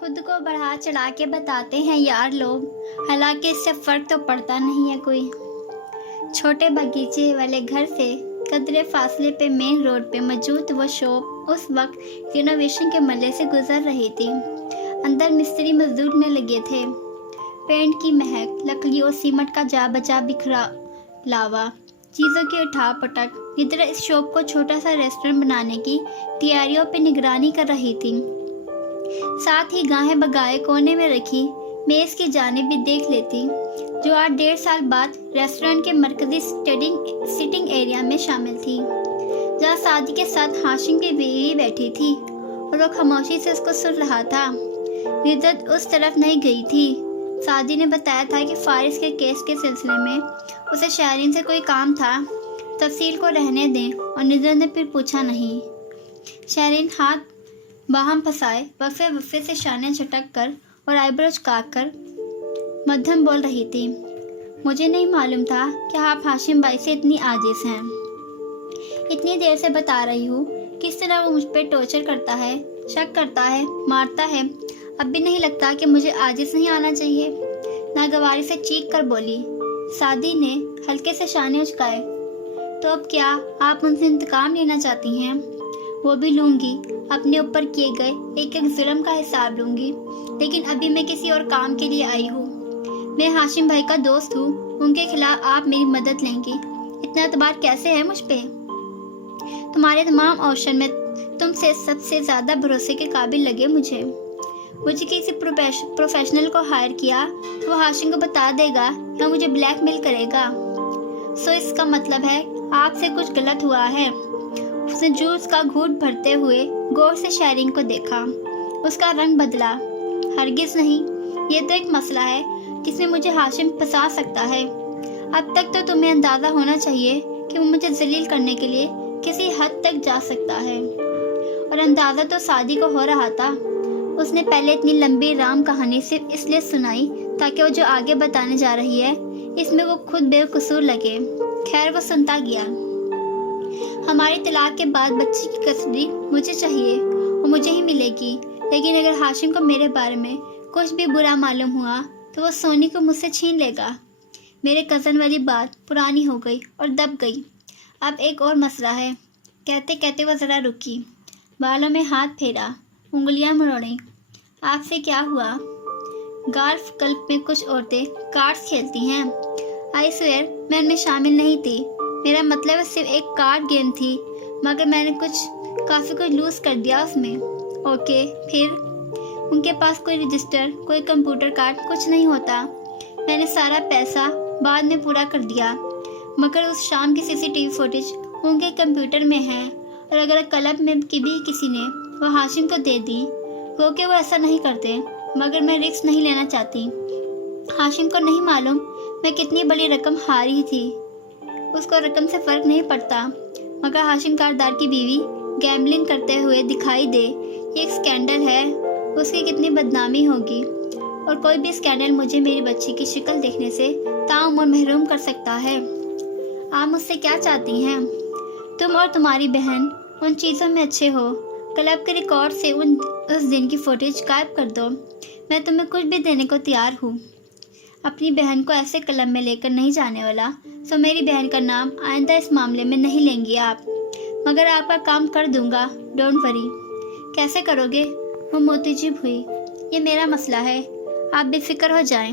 خود کو بڑھا چڑھا کے بتاتے ہیں یار لوگ، حالانکہ اس سے فرق تو پڑتا نہیں ہے کوئی۔ چھوٹے باغیچے والے گھر سے قدرے فاصلے پہ مین روڈ پہ موجود وہ شاپ اس وقت رینوویشن کے مرحلے سے گزر رہی تھی۔ اندر مستری مزدور میں لگے تھے۔ پینٹ کی مہک، لکڑی اور سیمنٹ کا جا بجا بکھرا لاوا، چیزوں کی اٹھا پٹک، ندرہ اس شاپ کو چھوٹا سا ریسٹورنٹ بنانے کی تیاریوں پہ نگرانی کر رہی تھی۔ ساتھ ہی گاہیں بگائے کونے میں رکھی میز کی جانب بھی دیکھ لیتی، جو 8.5 سال بعد ریسٹورنٹ کے مرکزی سٹنگ ایریا میں شامل تھی، جہاں سعدی کے ساتھ ہاشم کی بیوی بیٹھی تھی اور وہ خاموشی سے اس کو سن رہا تھا۔ ندرت اس طرف نہیں گئی تھی۔ سعدی نے بتایا تھا کہ فارس کے کیس کے سلسلے میں اسے شہرین سے کوئی کام تھا، تفصیل کو رہنے دیں، اور ندرت نے پھر پوچھا نہیں۔ شہرین ہاتھ باہم پھنسائے وقفے سے شانے جھٹک کر اور آئیبرو جھکا کر مدھم بول رہی تھی، مجھے نہیں معلوم تھا کہ آپ ہاشم بھائی سے اتنی عاجز ہیں۔ اتنی دیر سے بتا رہی ہوں کس طرح وہ مجھ پہ ٹارچر کرتا ہے، شک کرتا ہے، مارتا ہے، اب بھی نہیں لگتا کہ مجھے عاجز نہیں آنا چاہیے؟ ناگواری سے چیخ کر بولی۔ سعدی نے ہلکے سے شانے اچکائے۔ تو اب کیا آپ ان سے انتقام لینا چاہتی ہیں؟ وہ بھی لوں گی، اپنے اوپر کیے گئے ایک ایک ظلم کا حساب لوں گی، لیکن ابھی میں کسی اور کام کے لیے آئی ہوں۔ میں ہاشم بھائی کا دوست ہوں، ان کے خلاف آپ میری مدد لیں گی؟ اتنا اعتبار کیسے ہے مجھ پہ؟ تمہارے تمام آپشن میں تم سے سب سے زیادہ بھروسے کے قابل لگے مجھے کسی پروفیشنل کو ہائر کیا تو وہ ہاشم کو بتا دے گا یا مجھے بلیک میل کرے گا۔ سو اس کا مطلب ہے آپ سے کچھ غلط ہوا ہے۔ اس نے جوس کا گھونٹ بھرتے ہوئے غور سے شہرین کو دیکھا۔ اس کا رنگ بدلا۔ ہرگز نہیں، یہ تو ایک مسئلہ ہے جس میں مجھے ہاشم پھنسا سکتا ہے۔ اب تک تو تمہیں اندازہ ہونا چاہیے کہ وہ مجھے ذلیل کرنے کے لیے کسی حد تک جا سکتا ہے، اور اندازہ تو سعدی کو ہو رہا تھا۔ اس نے پہلے اتنی لمبی رام کہانی صرف اس لیے سنائی تاکہ وہ جو آگے بتانے جا رہی ہے اس میں وہ خود بے قصور لگے۔ خیر، وہ سنتا گیا۔ ہماری طلاق کے بعد بچی کی کسٹڈی مجھے چاہیے اور مجھے ہی ملے گی، لیکن اگر ہاشم کو میرے بارے میں کچھ بھی برا معلوم ہوا تو وہ سونی کو مجھ سے چھین لے گا۔ میرے کزن والی بات پرانی ہو گئی اور دب گئی۔ اب ایک اور مسئلہ ہے۔ کہتے کہتے وہ ذرا رکی، بالوں میں ہاتھ پھیرا، انگلیاں مروڑیں۔ آپ سے کیا ہوا؟ گالف کلب میں کچھ عورتیں کارڈز کھیلتی ہیں۔ آئی سویئر میں ان میں شامل نہیں تھی۔ میرا مطلب صرف ایک کارڈ گیم تھی، مگر میں نے کافی کچھ لوز کر دیا اس میں۔ اوکے، پھر؟ ان کے پاس کوئی رجسٹر، کوئی کمپیوٹر کارڈ، کچھ نہیں ہوتا۔ میں نے سارا پیسہ بعد میں پورا کر دیا، مگر اس شام کی CCTV فوٹیج ان کے کمپیوٹر میں ہے، اور اگر کلب میں بھی کسی نے وہ ہاشم کو دے دی، کیونکہ وہ ایسا نہیں کرتے، مگر میں رسک نہیں لینا چاہتی۔ ہاشم کو نہیں معلوم میں کتنی بڑی رقم ہاری تھی۔ اس کو رقم سے فرق نہیں پڑتا، مگر ہاشم کاردار کی بیوی گیمبلنگ کرتے ہوئے دکھائی دے، یہ ایک سکینڈل ہے۔ اس کی کتنی بدنامی ہوگی، اور کوئی بھی سکینڈل مجھے میری بچی کی شکل دیکھنے سے تعمر محروم کر سکتا ہے۔ آپ مجھ سے کیا چاہتی ہیں؟ تم اور تمہاری بہن ان چیزوں میں اچھے ہو۔ کلب کے ریکارڈ سے اس دن کی فوٹیج غائب کر دو۔ میں تمہیں کچھ بھی دینے کو تیار ہوں۔ اپنی بہن کو ایسے کلب میں لے کر نہیں جانے والا، سو میری بہن کا نام آئندہ اس معاملے میں نہیں لیں گی آپ، مگر آپ کا کام کر دوں گا، ڈونٹ وری۔ کیسے کرو گے؟ وہ متعجب ہوئی۔ یہ میرا مسئلہ ہے، آپ بے فکر ہو جائیں۔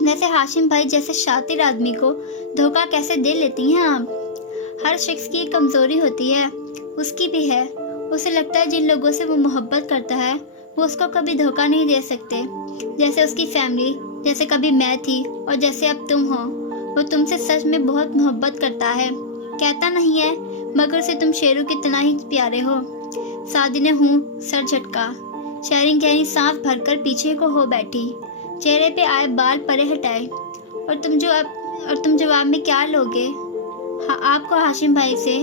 ویسے ہاشم بھائی جیسے شاطر آدمی کو دھوکہ کیسے دے لیتی ہیں آپ؟ ہر شخص کی ایک کمزوری ہوتی ہے، اس کی بھی ہے۔ اسے لگتا ہے جن لوگوں سے وہ محبت کرتا ہے وہ اس کو کبھی دھوکہ نہیں دے سکتے، جیسے اس کی فیملی، جیسے کبھی میں تھی، اور جیسے اب تم ہو۔ وہ تم سے سچ میں بہت محبت کرتا ہے، کہتا نہیں ہے، مگر اسے تم شیروں کی طرح ہی پیارے ہو۔ سعدی نے سر جھٹکا۔ شہرین گہری سانس بھر کر پیچھے کو ہو بیٹھی، چہرے پہ آئے بال پرے ہٹائے۔ اور تم جواب میں کیا لوگے؟ آپ کو ہاشم بھائی سے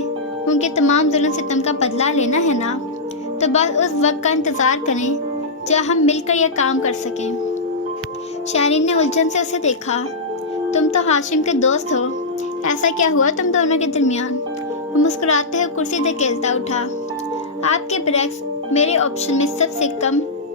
ان کے تمام ظلم ستم کا بدلہ لینا ہے نا؟ تو بس اس وقت کا انتظار کریں جب ہم مل کر یہ کام کر سکیں۔ شہرین نے الجھن سے اسے دیکھا۔ تم تو ہاشم کے دوست ہو، ایسا کیا ہوا تم دونوں کے درمیان؟ وہ مسکراتے ہوئے کرسی دھکیلتا اٹھا۔ آپ کے برعکس میرے آپشن میں سب سے کم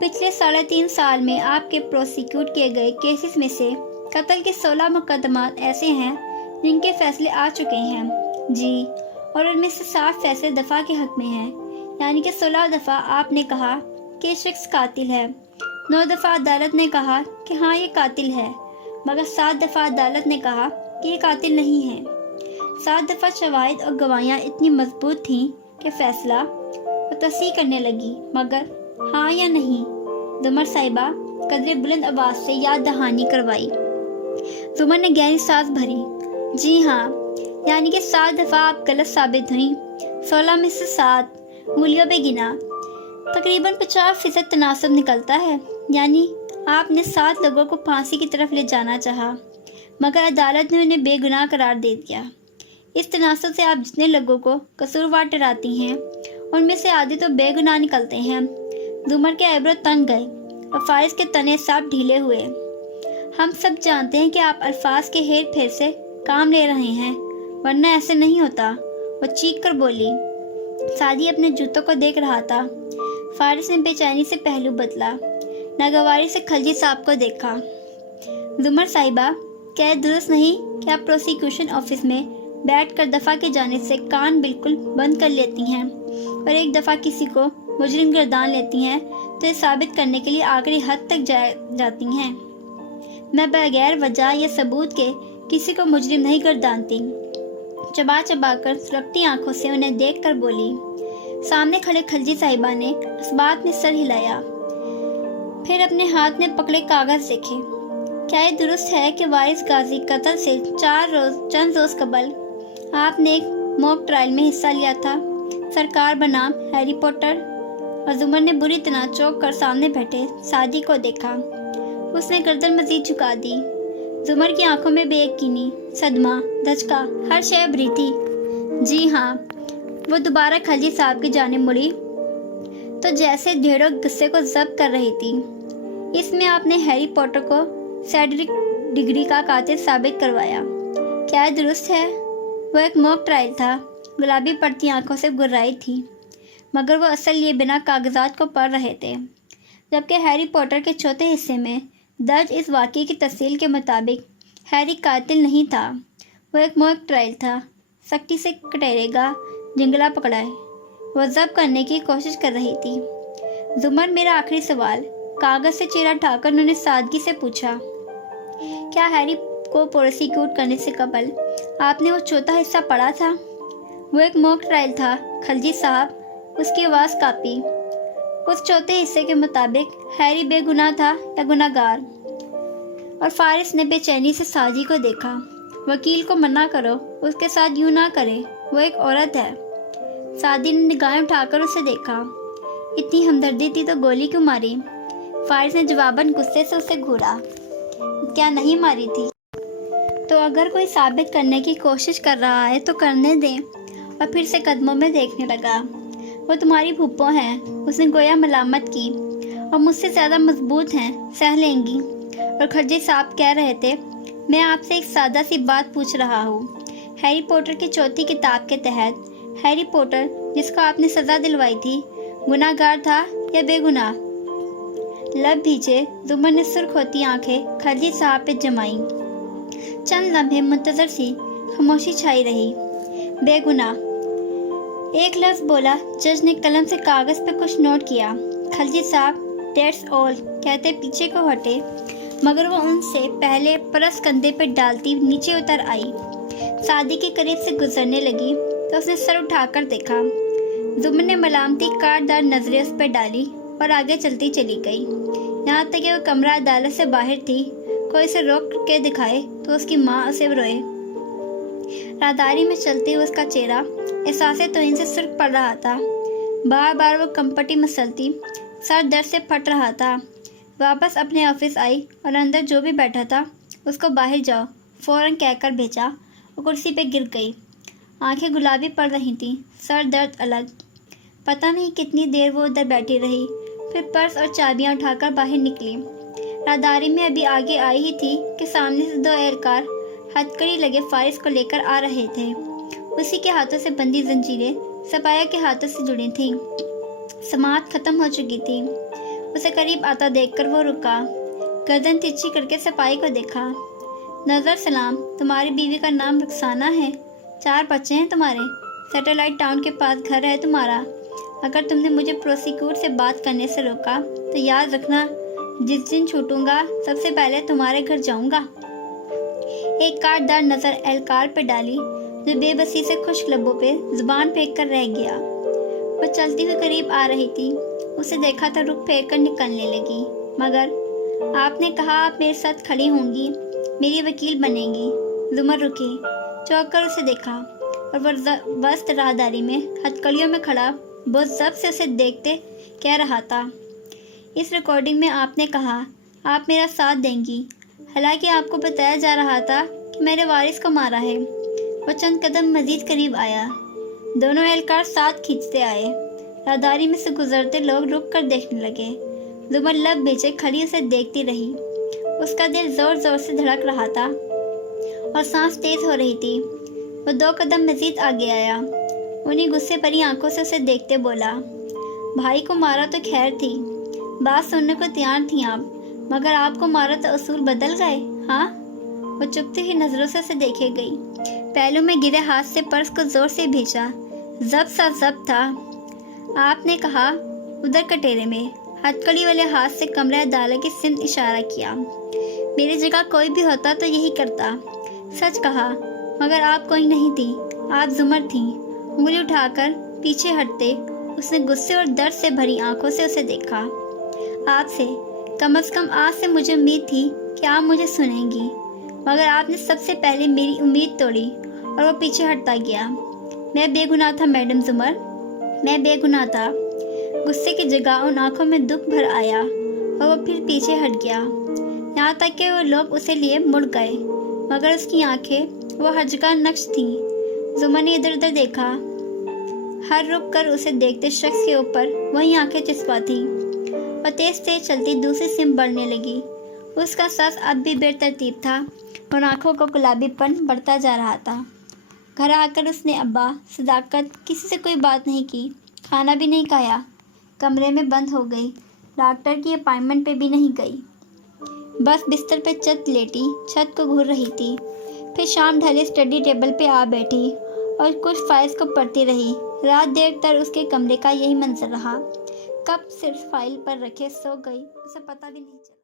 پچھلے 3.5 سال میں آپ کے پروسیکیوٹ کیے گئے کیسز میں سے قتل کے 16 مقدمات ایسے ہیں جن کے فیصلے آ چکے ہیں۔ جی، اور ان میں سے 7 فیصلے دفاع کے حق میں ہیں، یعنی کہ 16 دفعہ آپ نے کہا کہ یہ شخص قاتل ہے، 9 دفعہ عدالت نے کہا کہ ہاں یہ قاتل ہے، مگر 7 دفعہ عدالت نے کہا کہ یہ قاتل نہیں ہے۔ 7 دفعہ شواہد اور گواہیاں اتنی مضبوط تھیں کہ فیصلہ وہ تصحیح کرنے لگی، مگر ہاں یا نہیں۔ زمر صاحبہ قدرے بلند آواز سے یاد دہانی کروائی۔ زمر نے گہری سانس بھری۔ جی ہاں، یعنی کہ 7 دفعہ آپ غلط ثابت ہوئیں، 16 میں سے 7 انگلیوں پہ گنا، تقریباً 50% تناسب نکلتا ہے، یعنی آپ نے 7 لوگوں کو پھانسی کی طرف لے جانا چاہا، مگر عدالت نے انہیں بے گناہ قرار دے دیا۔ اس تناسب سے آپ جتنے لوگوں کو قصوروار ٹھہراتی ہیں ان میں سے آدھے تو بے گناہ نکلتے ہیں۔ زمر کے ایبرو تن گئے اور فارس کے تنے سب ڈھیلے ہوئے۔ ہم سب جانتے ہیں کہ آپ الفاظ کے ہیر پھیر سے کام لے رہے ہیں، ورنہ ایسے نہیں ہوتا، وہ چیخ کر بولی۔ سعدی اپنے جوتوں کو دیکھ رہا تھا۔ فارس نے بے چینی سے پہلو بدلا، ناگواری سے خلجی صاحب کو دیکھا۔ زمر صاحبہ، کیا یہ درست نہیں کہ آپ پروسیکیوشن آفس میں بیٹھ کر دفاع کی جانب سے کان بالکل بند کر لیتی ہیں اور ایک دفعہ کسی کو مجرم گردان لیتی ہیں تو یہ ثابت کرنے کے لیے آخری حد تک جاتی ہیں؟ میں بغیر وجہ یا ثبوت کے کسی کو مجرم نہیں گردانتی۔ چبا چبا کر سلگتی آنکھوں سے انہیں دیکھ کر بولی۔ سامنے کھڑے خلجی صاحبہ نے اس بات میں سر ہلایا، پھر اپنے ہاتھ میں پکڑے کاغذ دیکھے۔ کیا یہ درست ہے کہ وارث غازی قتل سے چند روز قبل آپ نے ایک موک ٹرائل میں حصہ لیا تھا، سرکار بنام ہیری پوٹر؟ اور زمر نے بری طرح چونک کر سامنے بیٹھے سعدی کو دیکھا۔ اس نے گردن مزید جھکا دی۔ زمر کی آنکھوں میں بے یقینی، صدمہ، دھچکا، ہر شے ابھری تھی۔ جی ہاں، وہ دوبارہ خلجی صاحب کی جانب مڑی تو جیسے ڈھیڑوں غصے کو ضبط کر رہی تھی۔ اس میں آپ نے ہیری پوٹر کو سیڈرک ڈگری کا قاتل ثابت کروایا، کیا یہ درست ہے؟ وہ ایک موک ٹرائل تھا۔ گلابی پڑتی آنکھوں سے گرائی تھی، مگر وہ اصل لیے بنا کاغذات کو پڑھ رہے تھے، جبکہ ہیری پوٹر کے چوتھے حصے میں درج اس واقعے کی تفصیل کے مطابق ہیری قاتل نہیں تھا، وہ ایک موک ٹرائل تھا۔ سختی سے کٹہرے گا جنگلا پکڑائے، وہ ضبط کرنے کی کوشش کر رہی تھی۔ زمر، میرا آخری سوال۔ کاغذ سے چہرہ اٹھا کر انہوں نے سادگی سے پوچھا، کیا ہیری کو پروسیکیوٹ کرنے سے قبل آپ نے وہ چوتھا حصہ پڑھا تھا؟ وہ ایک موک ٹرائل تھا خلجی صاحب، اس کی آواز کانپی۔ اس چوتھے حصے کے مطابق ہیری بے گناہ تھا یا گناہ گار؟ اور فارس نے بے چینی سے سعدی کو دیکھا۔ وکیل کو منع کرو، اس کے ساتھ یوں نہ کرے، وہ ایک عورت ہے۔ سعدی نے نگاہیں اٹھا کر اسے دیکھا۔ اتنی ہمدردی تھی تو گولی کیوں ماری؟ فارس نے جواباً غصے سے اسے گھورا۔ کیا نہیں ماری تھی؟ تو اگر کوئی ثابت کرنے کی کوشش کر رہا ہے تو کرنے دیں۔ اور پھر سے قدموں میں دیکھنے لگا۔ وہ تمہاری پھوپھو ہیں، اس نے گویا ملامت کی، اور مجھ سے زیادہ مضبوط ہیں، سہ لیں گی۔ اور خلجی صاحب کہہ رہے تھے، میں آپ سے ایک سادہ سی بات پوچھ رہا ہوں۔ ہیری پوٹر کی چوتھی کتاب کے تحت ہیری پوٹر، جس کو آپ نے سزا دلوائی تھی، گناہ گار تھا یا بے گناہ؟ لب بھیجے زمر نے سرخ ہوتی آنکھیں خلجی صاحب پہ جمائیں۔ چند لمحے منتظر سی خاموشی چھائی رہی۔ بے گناہ، ایک لفظ بولا۔ جج نے قلم سے کاغذ پہ کچھ نوٹ کیا۔ خلجی صاحب دیٹس آل کہتے پیچھے کو ہٹے، مگر وہ ان سے پہلے پرس کندھے پہ ڈالتی نیچے اتر آئی۔ سعدی کے قریب سے گزرنے لگی تو اس نے سر اٹھا کر دیکھا۔ زمر نے ملامتی کاٹدار نظریں اس پہ ڈالی اور آگے چلتی چلی گئی، یہاں تک کہ وہ کمرہ عدالت سے باہر تھی۔ کوئی اسے روک کے دکھائے تو اس کی ماں اسے روئے۔ راہداری میں چلتے ہوئے اس کا چہرہ احساس توہین سے سرخ پڑ رہا تھا۔ بار بار وہ کمپٹی مسلتی، سر درد سے پھٹ رہا تھا۔ واپس اپنے آفس آئی اور اندر جو بھی بیٹھا تھا اس کو باہر جاؤ فوراً کہہ کر بھیجا اور کرسی پہ گر گئی۔ آنکھیں گلابی پڑ رہی تھیں، سر درد الگ۔ پتہ نہیں کتنی دیر وہ ادھر بیٹھی رہی، پھر پرس اور چابیاں اٹھا کر باہر نکلی۔ راہداری میں ابھی آگے آئی ہی تھی کہ سامنے سے 2 اہلکار ہتھکڑی لگے فارس کو لے کر آ رہے تھے۔ اسی کے ہاتھوں سے بندھی زنجیریں سپاہیوں کے ہاتھوں سے جڑی تھیں۔ سماعت ختم ہو چکی تھی۔ اسے قریب آتا دیکھ کر وہ رکا، گردن تیچھی کر کے سپاہی کو دیکھا۔ نظر سلام، تمہاری بیوی کا نام رخسانہ ہے، 4 بچے ہیں تمہارے، سیٹلائٹ ٹاؤن کے پاس گھر ہے تمہارا۔ اگر تم نے مجھے پروسیکیوٹ سے بات کرنے سے روکا تو یاد رکھنا، جس دن چھوٹوں گا سب سے پہلے تمہارے گھر جاؤں گا۔ ایک کاٹدار نظر اہلکار پہ ڈالی جو بے بسی سے خشک لبوں پہ زبان پھینک کر رہ گیا۔ وہ چلتی ہوئی قریب آ رہی تھی، اسے دیکھا تو رخ پھیر کر نکلنے لگی۔ مگر آپ نے کہا آپ میرے ساتھ کھڑی ہوں گی، میری وکیل بنیں گی۔ زمر رکی، چونک کر اسے دیکھا اور وہ وسط راہداری میں ہتھکڑیوں میں کھڑا بہت ضبط سے اسے دیکھتے کہہ رہا تھا، اس ریکارڈنگ میں آپ نے کہا آپ میرا ساتھ دیں گی، حالانکہ آپ کو بتایا جا رہا تھا کہ میرے وارث کو مارا ہے۔ وہ چند قدم مزید قریب آیا، دونوں اہلکار ساتھ کھینچتے آئے، راہداری میں سے گزرتے لوگ رک کر دیکھنے لگے۔ زمر لب بھیجے کھڑی اسے دیکھتی رہی، اس کا دل زور زور سے دھڑک رہا تھا اور سانس تیز ہو رہی تھی۔ وہ 2 قدم مزید آگے آیا، انہیں غصے بھری آنکھوں سے اسے دیکھتے بولا، بھائی کو مارا تو خیر تھی، بات سننے کو تیار تھیں آپ، مگر آپ کو مارا تو اصول بدل گئے، ہاں؟ وہ چپتی ہوئی نظروں سے اسے دیکھے گئی، پہلو میں گرے ہاتھ سے پرس کو زور سے بھیجا، ضبط تھا۔ آپ نے کہا ادھر کٹیرے میں، ہتھکڑی والے ہاتھ سے کمرہ عدالت کی سمت اشارہ کیا۔ میری جگہ کوئی بھی ہوتا تو یہی کرتا، سچ کہا، مگر آپ کوئی نہیں تھی، آپ زمر تھیں۔ انگلی اٹھا کر پیچھے ہٹتے اس نے غصے اور درد سے بھری آنکھوں سے اسے دیکھا۔ آپ سے، کم از کم آج سے مجھے امید تھی کہ آپ مجھے سنیں گی، مگر آپ نے سب سے پہلے میری امید توڑی اور وہ پیچھے ہٹتا گیا۔ میں بے گناہ تھا میڈم زمر، میں بے گناہ تھا۔ غصے کی جگہ ان آنکھوں میں دکھ بھر آیا اور وہ پھر پیچھے ہٹ گیا، یہاں تک کہ وہ لوگ اسے لیے مڑ گئے، مگر اس کی آنکھیں وہ ہر جگہ نقش تھیں۔ زمر نے ادھر ادھر دیکھا، ہر رک کر اسے دیکھتے شخص کے اوپر وہی آنکھیں چسپا تھیں۔ وہ تیز تیز چلتی دوسری سمت بڑھنے لگی، اس کا سانس اب بھی بے ترتیب تھا اور آنکھوں کا گلابی پن بڑھتا جا رہا تھا۔ گھر آ کر اس نے ابا صداقت کسی سے کوئی بات نہیں کی، کھانا بھی نہیں کھایا، کمرے میں بند ہو گئی، ڈاکٹر کی اپائنٹمنٹ پہ بھی نہیں گئی، بس بستر پہ چت لیٹی چھت کو گھور رہی تھی۔ پھر شام ڈھلے اسٹڈی ٹیبل پہ آ بیٹھی اور کچھ فائلز کو پڑھتی رہی۔ رات دیر تک اس کے کمرے کا یہی منظر رہا، کب صرف فائل پر رکھے سو گئی اسے پتہ بھی نہیں چلا۔